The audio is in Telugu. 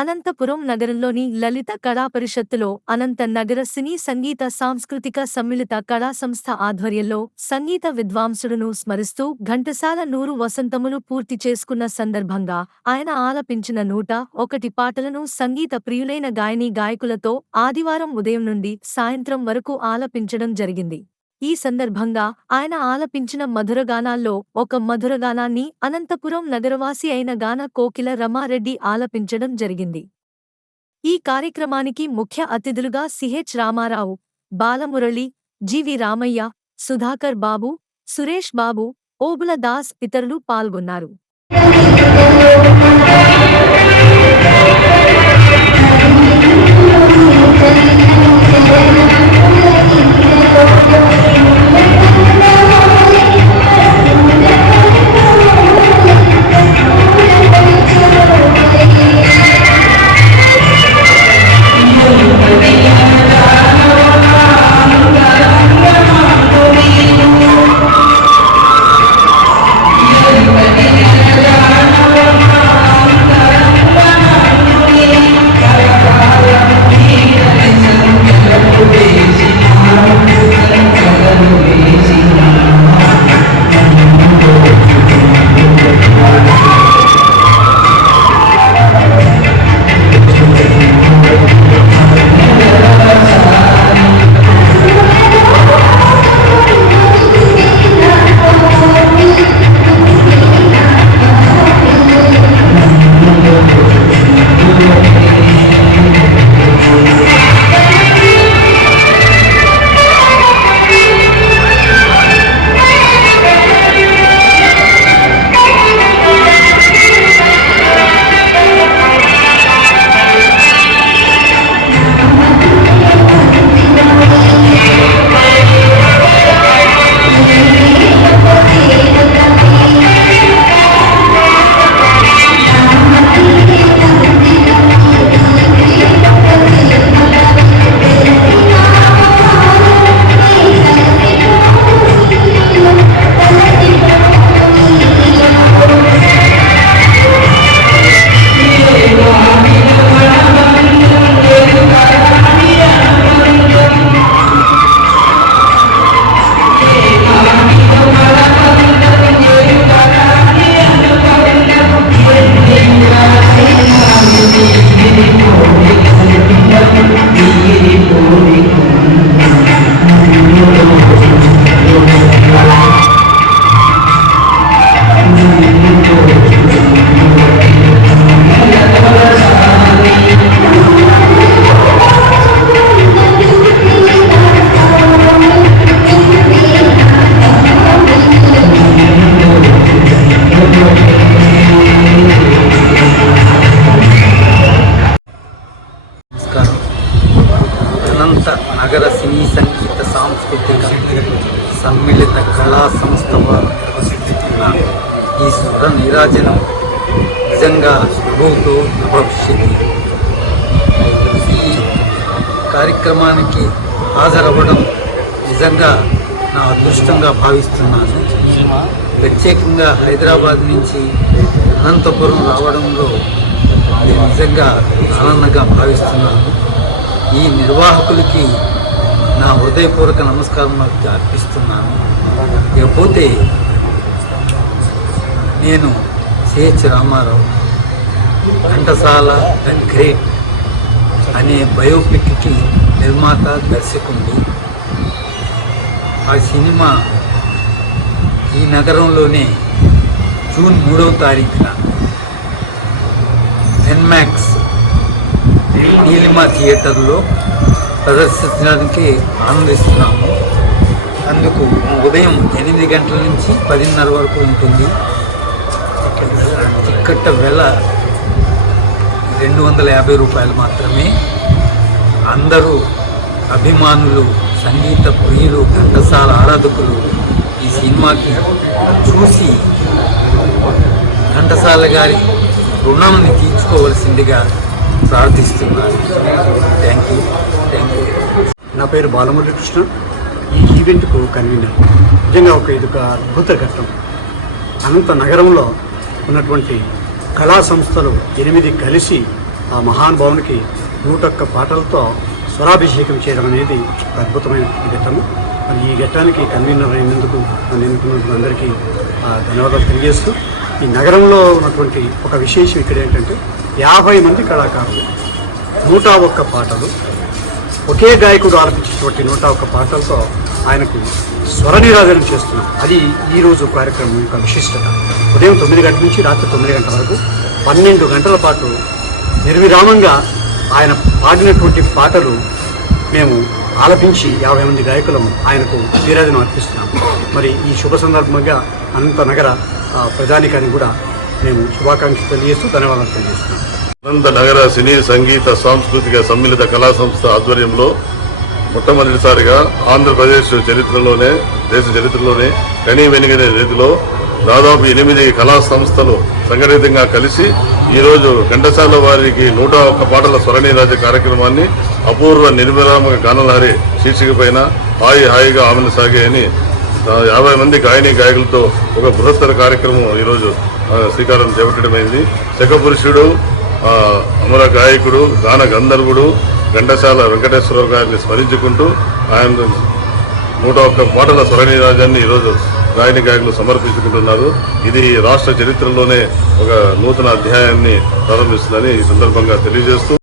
అనంతపురం నగరంలోని లలిత కళా పరిషత్తులో అనంత నగర సినీ సంగీత సాంస్కృతిక సమ్మిళిత కళా సంస్థ ఆధ్వర్యంలో సంగీత విద్వాంసుడును స్మరిస్తూ ఘంటసాల 100 వసంతములు పూర్తి చేసుకున్న సందర్భంగా ఆయన ఆలపించిన 101 పాటలను సంగీత ప్రియులైన గాయనీ గాయకులతో ఆదివారం ఉదయం నుండి సాయంత్రం వరకు ఆలపించడం జరిగింది. ఈ సందర్భంగా ఆయన ఆలపించిన మధురగానాల్లో ఒక మధురగానాన్ని అనంతపురం నగరవాసి అయిన గాన కోకిల రమారెడ్డి ఆలపించడం జరిగింది. ఈ కార్యక్రమానికి ముఖ్య అతిథులుగా సిహెచ్ రామారావు, బాలమురళి, జివి రామయ్య, సుధాకర్ బాబు, సురేష్ బాబు, ఓబుల దాస్ ఇతరులు పాల్గొన్నారు. అనంత నగర సినీ సంగీత సాంస్కృతిక సమ్మిళిత కళా సంస్థ వారు నిర్వహిస్తున్న ఈ స్వర నీరాజనం నిజంగా అనుభూతో భవిష్యత్తు. ఈ కార్యక్రమానికి హాజరవ్వడం నిజంగా నా అదృష్టంగా భావిస్తున్నాను. ప్రత్యేకంగా హైదరాబాద్ నుంచి అనంతపురం రావడంలో నేను నిజంగా ఆనందంగా భావిస్తున్నాను. ఈ నిర్వాహకులకి నా హృదయపూర్వక నమస్కారం అర్పిస్తున్నాను. ఇకపోతే నేను CH Ramarao Ghantasala the great అనే బయోపిక్కి నిర్మాత, దర్శకుడు. ఆ సినిమా ఈ నగరంలోనే జూన్ 3వ తారీఖున ఎన్మాక్స్ నీలిమ థియేటర్లో ప్రదర్శించడానికి ఆనందిస్తున్నాము. అందుకు ఉదయం 8 గంటల నుంచి 10:30 వరకు ఉంటుంది. టిక్కెట్ వెల ₹250 మాత్రమే. అందరూ అభిమానులు, సంగీత ప్రియులు, ఘంటసాల ఆరాధకులు ఈ సినిమాకి చూసి ఘంటసాల గారి రుణాన్ని తీర్చుకోవలసిందిగా ప్రార్థిస్తున్నాను. Thank you. నా పేరు బాలమురళి కృష్ణ. ఈ ఈవెంట్కు కన్వీనర్. నిజంగా ఇదొక అద్భుత ఘట్టం. అనంత నగరంలో ఉన్నటువంటి కళా సంస్థలు 8 కలిసి ఆ మహానుభావునికి 101 పాటలతో స్వరాభిషేకం చేయడం అనేది ఒక అద్భుతమైన ఘట్టము. మరి ఈ ఘట్టానికి కన్వీనర్ అయినందుకు నన్ను ఎన్నుకున్నందుకు అందరికీ ధన్యవాదాలు తెలియజేస్తూ, ఈ నగరంలో ఉన్నటువంటి ఒక విశేషం ఇక్కడ ఏంటంటే 50 మంది కళాకారులు 101 పాటలు, ఒకే గాయకుడు ఆలపించినటువంటి 101 పాటలతో ఆయనకు స్వర నిరాధన చేస్తున్నాం. అది ఈరోజు కార్యక్రమం యొక్క విశిష్టత. ఉదయం 9 గంటల నుంచి రాత్రి 9 గంటల వరకు 12 గంటల పాటు నిర్విరామంగా ఆయన పాడినటువంటి పాటలు మేము ఆలపించి 50 మంది గాయకులము ఆయనకు నీరాజనం అర్పిస్తున్నాము. మరి ఈ శుభ సందర్భంగా అనంత నగర ప్రజానికానికి కూడా మేము శుభాకాంక్షలు తెలియజేస్తూ ధన్యవాదాలు తెలియజేస్తున్నాం. అనంత నగర సినీ సంగీత సాంస్కృతిక సమ్మిళిత కళా సంస్థ ఆధ్వర్యంలో మొట్టమొదటిసారిగా ఆంధ్రప్రదేశ్ చరిత్రలోనే, దేశ చరిత్రలోనే కనీ వెనుగని రీతిలో దాదాపు 8 కళా సంస్థలు సంఘటితంగా కలిసి ఈరోజు ఘంటసాల వారికి 101 పాటల స్వరనీరాజ కార్యక్రమాన్ని అపూర్వ నిర్విరామక గానలారి శీర్షిక పైన హాయిగా ఆమెను సాగే అని 50 మంది గాయని గాయకులతో ఒక బృహత్తర కార్యక్రమం ఈరోజు శ్రీకారం చేపట్టడమైంది. శకపురుషుడు, అమర గాయకుడు, గాన గంధర్వుడు ఘంటసాల వెంకటేశ్వరరావు గారిని స్మరించుకుంటూ ఆయన 101 పాటల స్వరనీరాజాన్ని ఈరోజు గాయని గాయకులు సమర్పించుకుంటున్నారు. ఇది రాష్ట్ర చరిత్రలోనే ఒక నూతన అధ్యాయాన్ని ప్రారంభిస్తుందని ఈ సందర్భంగా తెలియజేస్తూ